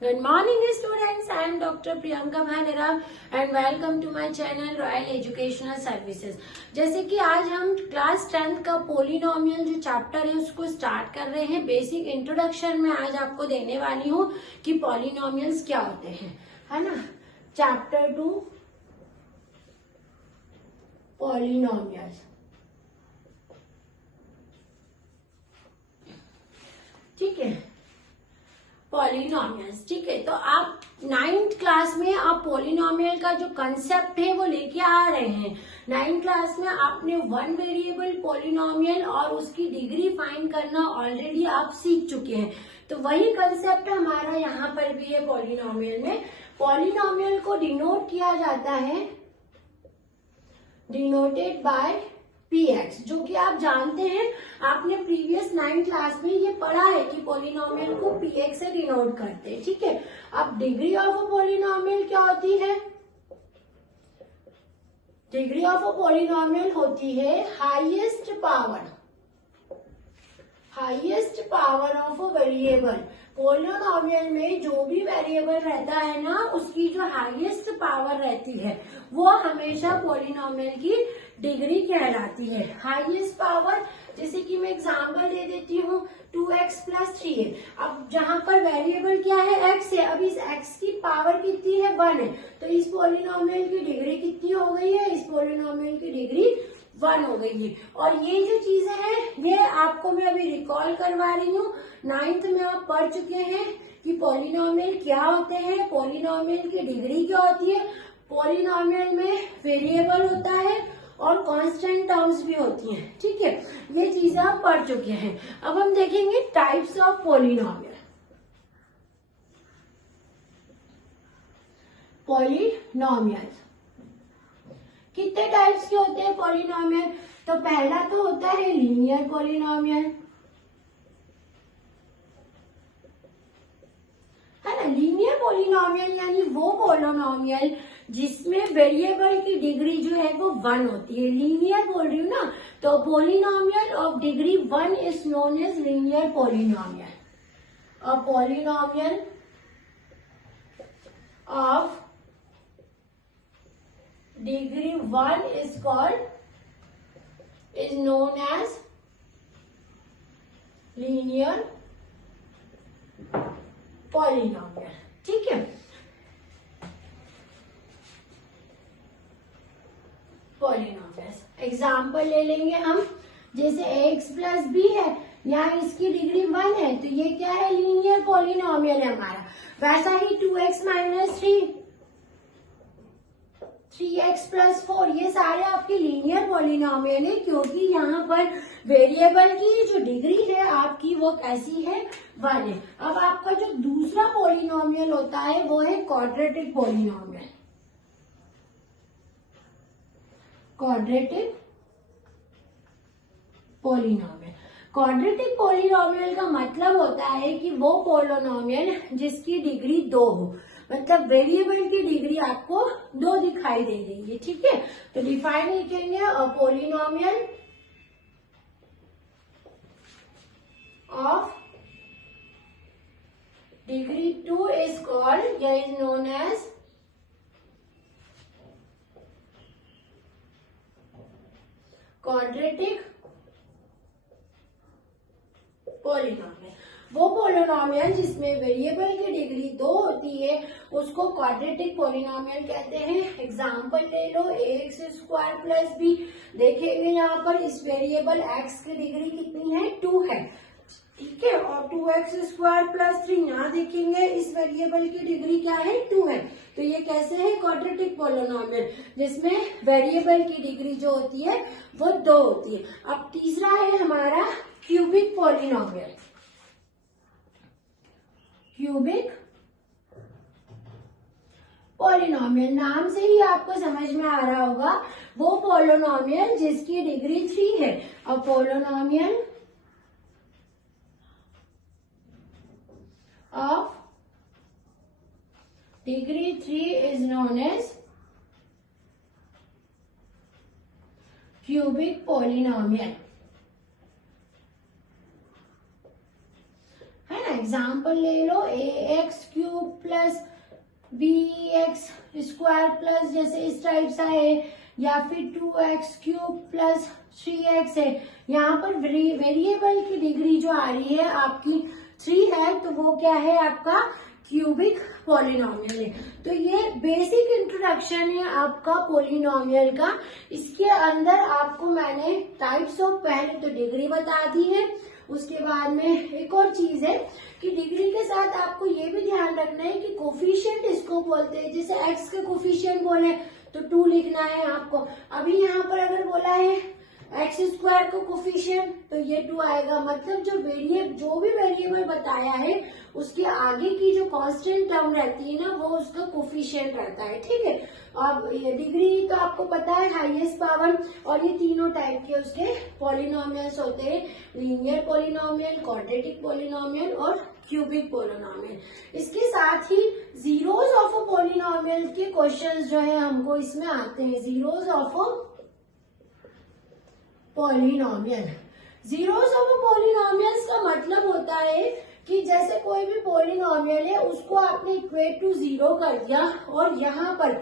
Good morning students, I am Dr. Priyanka Bhanera and welcome to my channel Royal Educational Services। जैसे कि आज हम class 10th का polynomial जो chapter है उसको स्टार्ट कर रहे हैं। बेसिक इंट्रोडक्शन में आज आपको देने वाली हूँ कि पोलिनोमियल्स क्या होते हैं, है ना। चैप्टर 2 पोलिनोमियल्स, ठीक है। पॉलिनोमियल्स, ठीक है। तो आप 9th क्लास में आप पॉलिनोमियल का जो कंसेप्ट है वो लेके आ रहे हैं। 9th क्लास में आपने वन वेरिएबल पॉलिनोमियल और उसकी डिग्री फाइंड करना ऑलरेडी आप सीख चुके हैं। तो वही कंसेप्ट हमारा यहाँ पर भी है पॉलिनोमियल में। पॉलिनोमियल को डिनोट किया जाता है, डिनोटेड बाय px, जो कि आप जानते हैं, आपने प्रीवियस 9th क्लास में ये पढ़ा है कि पॉलिनोमियल को px से डिनोट करते हैं, ठीक है। अब डिग्री ऑफ अ पॉलिनोमियल क्या होती है? डिग्री ऑफ अ पॉलिनोमियल होती है highest power of a variable. Polynomial में जो भी वेरिएबल रहता है ना, उसकी जो हाईएस्ट पावर रहती है वो हमेशा पॉलिनोमियल की डिग्री कहलाती है। हाईएस्ट पावर, जैसे कि मैं एग्जांपल दे देती हूँ, 2x + 3 है। अब जहां पर वेरिएबल क्या है, x है। अब इस x की पावर कितनी है, 1 है। तो इस पॉलिनोमियल की डिग्री कितनी हो गई है? इस पॉलिनोमियल की डिग्री 1 हो गई है। और ये जो चीजें हैं ये आपको मैं अभी रिकॉल करवा रही हूँ। 9th में आप पढ़ चुके हैं कि पॉलिनोमियल क्या होते हैं, पॉलिनोमियल की डिग्री क्या होती है। पॉलिनोमियल में वेरिएबल होता है और कांस्टेंट टर्म्स भी होती हैं, ठीक है। ये चीजें आप पढ़ चुके हैं। अब हम देखेंगे टाइप्स ऑफ पॉलिनोमियल। पॉलिनोमियल कितने टाइप्स के होते हैं पॉलिनोमियल? तो पहला तो होता है लीनियर पॉलिनोमियल, है ना। लीनियर पॉलिनोमियल यानी वो पॉलिनोमियल जिसमें वेरिएबल की डिग्री जो है वो 1 होती है। लीनियर बोल रही हूँ ना, तो polynomial of degree 1 is known as linear polynomial. A polynomial of degree 1 is known as linear polynomial, ठीक है। पॉलिनोमियल्स एग्जाम्पल ले लेंगे हम, जैसे x + b है, यहाँ इसकी डिग्री 1 है, तो ये क्या है, लीनियर पॉलिनोमियल है हमारा। वैसा ही 2x - 3, 3x + 4, ये सारे आपके लीनियर पॉलिनोमियल है, क्योंकि यहाँ पर वेरिएबल की जो डिग्री है आपकी वो कैसी है, 1 है। अब आपका जो दूसरा पॉलिनोमियल होता है वो है quadratic polynomial. Quadratic polynomial, quadratic polynomial का मतलब होता है कि वो पॉलिनोमियल जिसकी डिग्री 2 हो, मतलब वेरिएबल की डिग्री आपको 2 दिखाई दे रही है, ठीक है। तो डिफाइन लिखेंगे, a polynomial of degree 2 is called या is known as quadratic polynomial. वो पॉलिनोमियल जिसमें वेरिएबल की डिग्री 2 होती है उसको क्वाड्रेटिक पॉलिनोमियल कहते हैं। एग्जांपल ले लो, ax² + b। देखेंगे यहाँ पर इस वेरिएबल x की डिग्री कितनी है, 2 है, ठीक है। और 2x² + 3, यहाँ देखेंगे इस वेरिएबल की डिग्री क्या है, 2 है। तो ये कैसे है, क्वाड्रेटिक पॉलिनोमियल जिसमें वेरिएबल की डिग्री जो होती है वो 2 होती है। अब तीसरा है हमारा क्यूबिक पॉलिनोमियल। क्यूबिक पॉलिनोमियल, नाम से ही आपको समझ में आ रहा होगा, वो पॉलिनोमियल जिसकी डिग्री 3 है। अब polynomial of degree 3 is known as cubic polynomial, है ना। एग्जाम्पल एग्जाम्पल ले लो, ax³ प्लस bx² प्लस जैसे इस टाइप सा है, या फिर 2x³ प्लस 3x है। यहाँ पर वेरिएबल की डिग्री जो आ रही है आपकी 3 है, तो वो क्या है आपका क्यूबिक पॉलिनोमियल है। तो ये बेसिक इंट्रोडक्शन है आपका पॉलिनोमियल का। इसके अंदर आपको मैंने टाइप्स ऑफ पहले तो डिग्री बता दी है, उसके बाद में एक और चीज है कि डिग्री के साथ आपको ये भी ध्यान रखना है कि कोफिशिएंट इसको बोलते हैं। जैसे एक्स के कोफिशिएंट बोले तो 2 लिखना है आपको। अभी यहाँ पर अगर बोला है x² का कोफिशिएंट तो ये 2 आएगा। मतलब जो भी वेरिएबल बताया है उसके आगे की जो कांस्टेंट टर्म रहती है ना, वो उसका कोफिशिएंट रहता है। ठीक है, अब ये डिग्री तो आपको पता है हाईएस्ट पावर, और ये तीनों टाइप के उसके पॉलिनोमियल्स होते हैं, लीनियर पॉलिनोमियल, क्वाड्रेटिक पॉलिनोमियल और क्यूबिक पॉलिनोमियल। इसके साथ ही जीरोस ऑफ अ पॉलिनोमियल के क्वेश्चंस जो है हमको इसमें आते हैं। Zeros of a polynomial, zeros of polynomials का मतलब होता है कि जैसे कोई भी पॉलिनोमियल है उसको आपने इक्वेट टू 0 कर दिया और यहाँ पर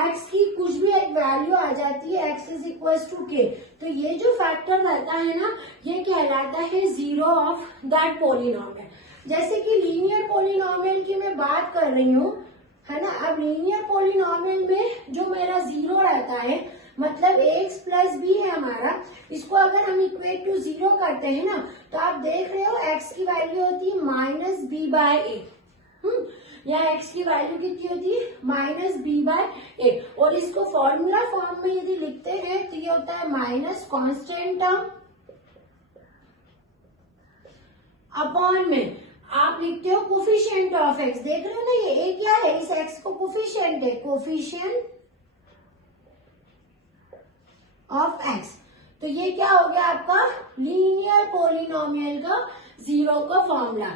x की कुछ भी एक वैल्यू आ जाती है, x is equal to k, तो ये जो फैक्टर रहता है ना, ये कहलाता है जीरो ऑफ दैट पॉलिनोमियल। जैसे कि लीनियर पॉलिनोमियल की मैं बात कर रही हूँ, है ना। अब लीनियर पॉलिनोमियल में जो मेरा जीरो रहता है, मतलब ax प्लस b है हमारा, इसको अगर हम इक्वेट टू 0 करते हैं ना, तो आप देख रहे हो x की वैल्यू होती है -b/a, या x की वैल्यू कितनी होती है -b/a। और इसको फॉर्मूला फॉर्म में यदि लिखते हैं तो ये होता है माइनस कांस्टेंट टर्म अपॉन में आप लिखते हो कोफिशिएंट ऑफ x। देख रहे हो ना, ये a क्या है, इस x को कोफिशिएंट है, कोफिशिएंट ऑफ x। तो ये क्या हो गया आपका लीनियर पॉलिनोमियल का जीरो का फॉर्मूला।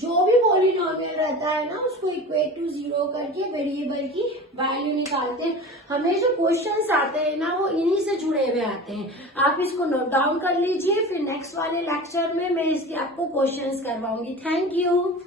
जो भी पॉलिनोमियल रहता है ना, उसको इक्वेट टू 0 करके वेरिएबल की वैल्यू निकालते हैं। हमें जो क्वेश्चंस आते हैं ना, वो इन्हीं से जुड़े हुए आते हैं। आप इसको नोट डाउन कर लीजिए, फिर नेक्स्ट वाले लेक्चर में मैं इसके आपको क्वेश्चंस करवाऊंगी। Thank you.